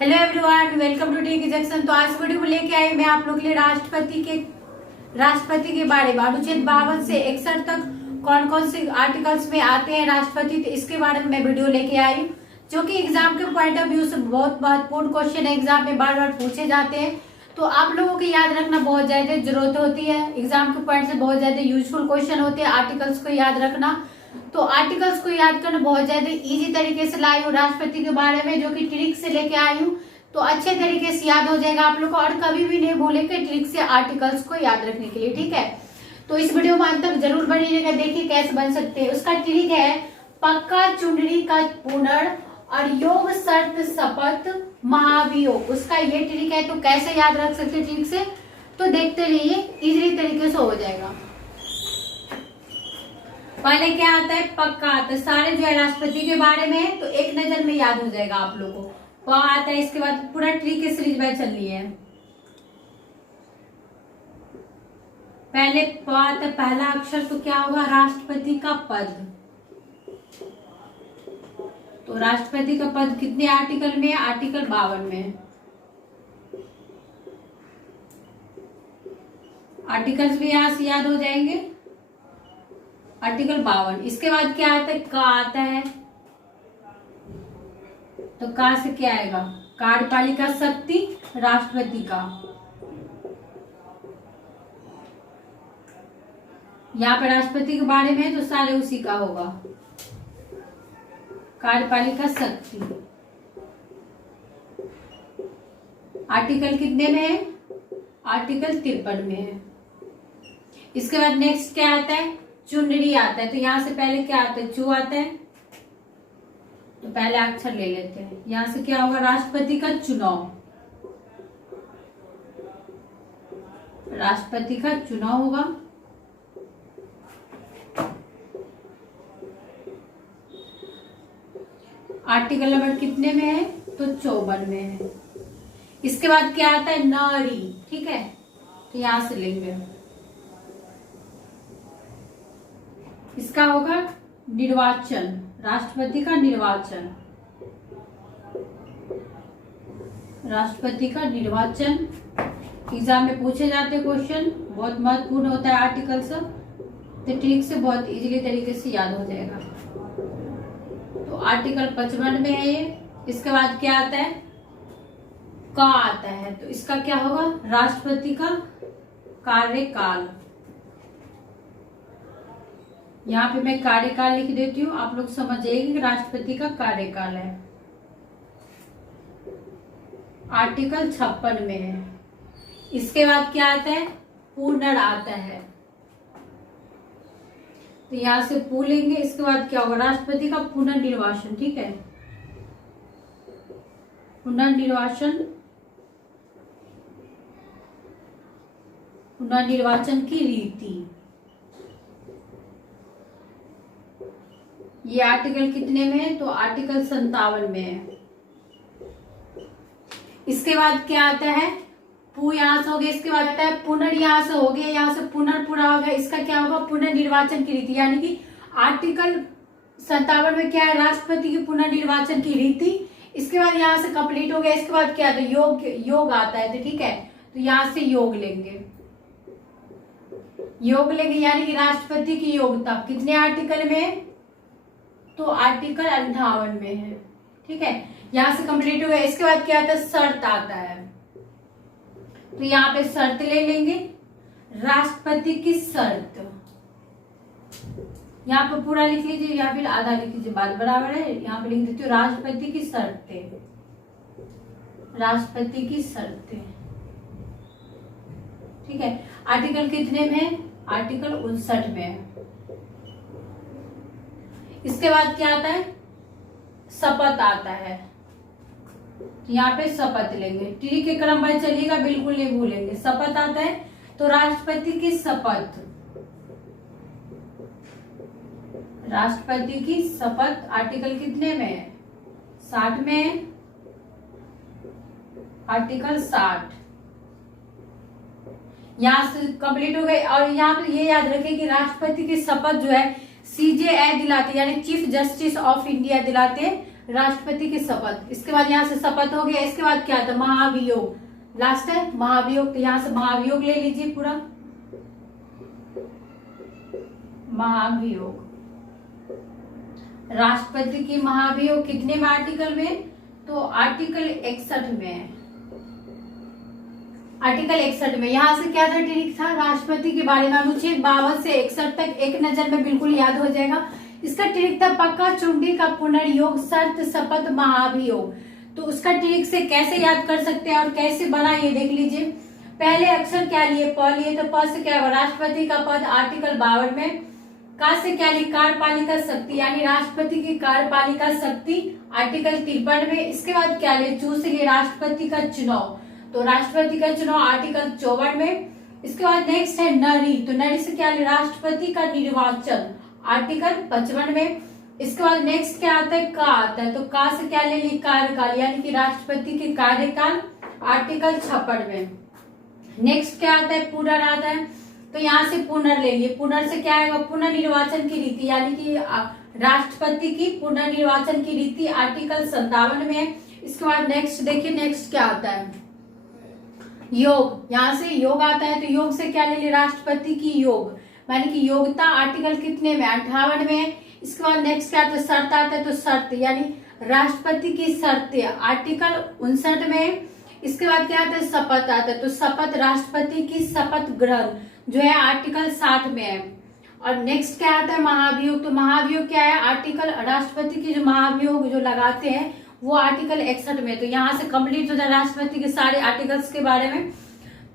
Hello everyone, welcome to T junction. तो आज video को लेके आई मैं आप लोग के लिए राष्ट्रपति के बारे में। अनुच्छेद 52 से 61 तक कौन कौन से आर्टिकल्स में आते हैं राष्ट्रपति, तो इसके बारे में मैं वीडियो लेके आई, जो कि एग्जाम के पॉइंट ऑफ व्यू से बहुत महत्वपूर्ण क्वेश्चन है। एग्जाम में बार बार पूछे जाते हैं, तो आप लोगों को याद रखना बहुत ज्यादा जरूरत होती है। एग्जाम के पॉइंट से बहुत ज्यादा यूजफुल क्वेश्चन होते हैं। आर्टिकल्स को याद रखना, तो आर्टिकल्स को याद करना बहुत ज्यादा इजी तरीके से लाई हूँ राष्ट्रपति के बारे में, जो कि ट्रिक से लेके आई हूँ, तो अच्छे तरीके से याद हो जाएगा आप लोग को। और कभी भी नहीं भूलेंगे ट्रिक से आर्टिकल्स को याद रखने के लिए, ठीक है। तो इस वीडियो में अंत तक जरूर बनिएगा, देखिए कैसे बन सकते हैं। उसका ट्रिक है पक्का चुनरी का पुनर और योग शर्त शपथ महाभियोग। उसका ये ट्रिक है, तो कैसे याद रख सकते हैं ट्रिक से, तो देखते रहिए, इजीली तरीके से हो जाएगा। पहले क्या आता है, पक्का आता है, सारे जो है राष्ट्रपति के बारे में है, तो एक नजर में याद हो जाएगा आप लोगों को। प आता है, इसके बाद पूरा ट्री की सीरीज में चल रही है। पहले प आता है, पहला अक्षर, तो क्या होगा, राष्ट्रपति का पद। तो राष्ट्रपति का पद कितने आर्टिकल में है, आर्टिकल 52 में है। आर्टिकल्स भी यहां से याद हो जाएंगे, आर्टिकल 52। इसके बाद क्या आता है, का आता है, तो का से क्या आएगा, कार्यपालिका शक्ति राष्ट्रपति का। यहाँ पे राष्ट्रपति के बारे में है, तो सारे उसी का होगा, कार्यपालिका शक्ति। आर्टिकल कितने में है, आर्टिकल 53 में है। इसके बाद नेक्स्ट क्या आता है, चुनरी आता है। तो यहां से पहले क्या आता है, चू आता है, तो पहले अक्षर ले लेते हैं। यहां से क्या होगा, राष्ट्रपति का चुनाव, राष्ट्रपति का चुनाव होगा। आर्टिकल नंबर कितने में है, तो 54 में है। इसके बाद क्या आता है, नारी, ठीक है, तो यहां से लेंगे। इसका होगा निर्वाचन, राष्ट्रपति का निर्वाचन, राष्ट्रपति का निर्वाचन। एग्जाम में पूछे जाते क्वेश्चन, बहुत महत्वपूर्ण होता है आर्टिकल सब, तो ट्रिक से बहुत इजीली तरीके से याद हो जाएगा। तो आर्टिकल 55 में है ये। इसके बाद क्या आता है, का आता है, तो इसका क्या होगा, राष्ट्रपति का कार्यकाल। यहाँ पे मैं कार्यकाल लिख देती हूँ, आप लोग समझ जाइएगा कि राष्ट्रपति का कार्यकाल है। आर्टिकल 56 में है। इसके बाद क्या आता है, पुनर आता है, तो यहां से पू लेंगे। इसके बाद क्या होगा, राष्ट्रपति का पुनर्निर्वाचन, ठीक है, पुनर्निर्वाचन, पुनर्निर्वाचन की रीति। ये आर्टिकल कितने में है, तो आर्टिकल 57 में है। इसके बाद क्या आता है, पू यहां से हो गया। इसके बाद आता है पुनर, यहां से हो गया, यहां से पुनर पूरा हो गया। इसका क्या होगा, पुनर्निर्वाचन की रीति, यानी कि आर्टिकल 57 में क्या है, राष्ट्रपति की पुनर्निर्वाचन की रीति। इसके बाद यहां से कंप्लीट हो गया। इसके बाद क्या आता है, योग आता है, तो ठीक है, तो यहां से योग लेंगे, योग लेंगे, यानी कि राष्ट्रपति की योग्यता कितने आर्टिकल में, तो आर्टिकल 58 में है, ठीक है, यहां से कंप्लीट हो गया। इसके बाद क्या आता है, शर्त आता है, तो यहाँ पे शर्त ले लेंगे, राष्ट्रपति की शर्त। यहाँ पे पूरा लिख लीजिए या फिर आधा लिख लीजिए, बात बराबर है। यहाँ पे लिख देती हूँ राष्ट्रपति की शर्तें, राष्ट्रपति की शर्तें, ठीक है। आर्टिकल कितने में है, आर्टिकल 59 में है। इसके बाद क्या आता है, शपथ आता है, यहाँ पे शपथ लेंगे। ट्री के क्रम पर चलिएगा, बिल्कुल नहीं भूलेंगे। शपथ आता है, तो राष्ट्रपति की शपथ, राष्ट्रपति की शपथ आर्टिकल कितने में है, 60 में है, आर्टिकल 60। यहां से कंप्लीट हो गए। और यहाँ पे ये याद रखें कि राष्ट्रपति की शपथ जो है CJI दिलाते, यानी चीफ जस्टिस ऑफ इंडिया दिलाते, राष्ट्रपति की शपथ। इसके बाद यहाँ से शपथ हो गया। इसके बाद क्या था, महाभियोग, लास्ट है महाभियोग। तो यहाँ से महाभियोग ले लीजिए पूरा, महाभियोग, राष्ट्रपति की महाभियोग कितने में आर्टिकल में, तो आर्टिकल 61 में है, आर्टिकल 61 में। यहाँ से क्या था, ट्रिक था राष्ट्रपति के बारे में, अनुच्छेद 52 से 61 तक एक नजर में बिल्कुल याद हो जाएगा। इसका ट्रिक था पक्का चुंडी का पुनर्योग, शर्त, शपथ, महाभियोग। तो उसका ट्रिक से कैसे याद कर सकते हैं और कैसे बना ये देख लीजिए। पहले अक्षर क्या लिए, प लिए, तो प से क्या, राष्ट्रपति का पद आर्टिकल 52 में। का से क्या ली, कार्यपालिका शक्ति, यानी राष्ट्रपति की कार्यपालिका शक्ति आर्टिकल 53 में। इसके बाद क्या ले, चू से लिए राष्ट्रपति का चुनाव, तो राष्ट्रपति का चुनाव आर्टिकल 54 में। इसके बाद नेक्स्ट है नरी, तो नरी से क्या ले, राष्ट्रपति का निर्वाचन आर्टिकल 55 में। इसके बाद नेक्स्ट क्या आता है, का आता है, तो का से क्या ले ली, कार्यकाल, यानी कि राष्ट्रपति के कार्यकाल आर्टिकल 56 में। नेक्स्ट क्या आता है, पुनर आता है, तो यहाँ से पुनर ले लिए। पुनर से क्या आएगा, पुनर्निर्वाचन की रीति, यानी कि राष्ट्रपति की पुनर्निर्वाचन की रीति आर्टिकल 57 में है। इसके बाद नेक्स्ट देखिए, नेक्स्ट क्या आता है, योग, यहाँ से योग आता है, तो योग से क्या ले लिए, राष्ट्रपति की योग, यानी कि योग्यता आर्टिकल कितने में, 58 में है। इसके बाद नेक्स्ट क्या आता है, शर्त आता है, तो शर्त यानी राष्ट्रपति की शर्तें आर्टिकल 59 में। इसके बाद क्या आता है, शपथ आता है, तो शपथ राष्ट्रपति की शपथ ग्रहण जो है आर्टिकल 60 में है। और नेक्स्ट क्या आता है, महाभियोग, तो महाभियोग क्या है, आर्टिकल राष्ट्रपति की जो महाभियोग जो लगाते हैं वो आर्टिकल 61 में। तो यहाँ से कंप्लीट हो जाए राष्ट्रपति के सारे आर्टिकल्स के बारे में।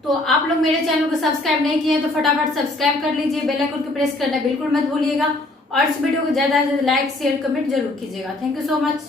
तो आप लोग मेरे चैनल को सब्सक्राइब नहीं किए तो फटाफट सब्सक्राइब कर लीजिए, बेल आइकन को प्रेस करना बिल्कुल मत भूलिएगा, और इस वीडियो को ज्यादा से ज्यादा लाइक शेयर कमेंट जरूर कीजिएगा। Thank you so much.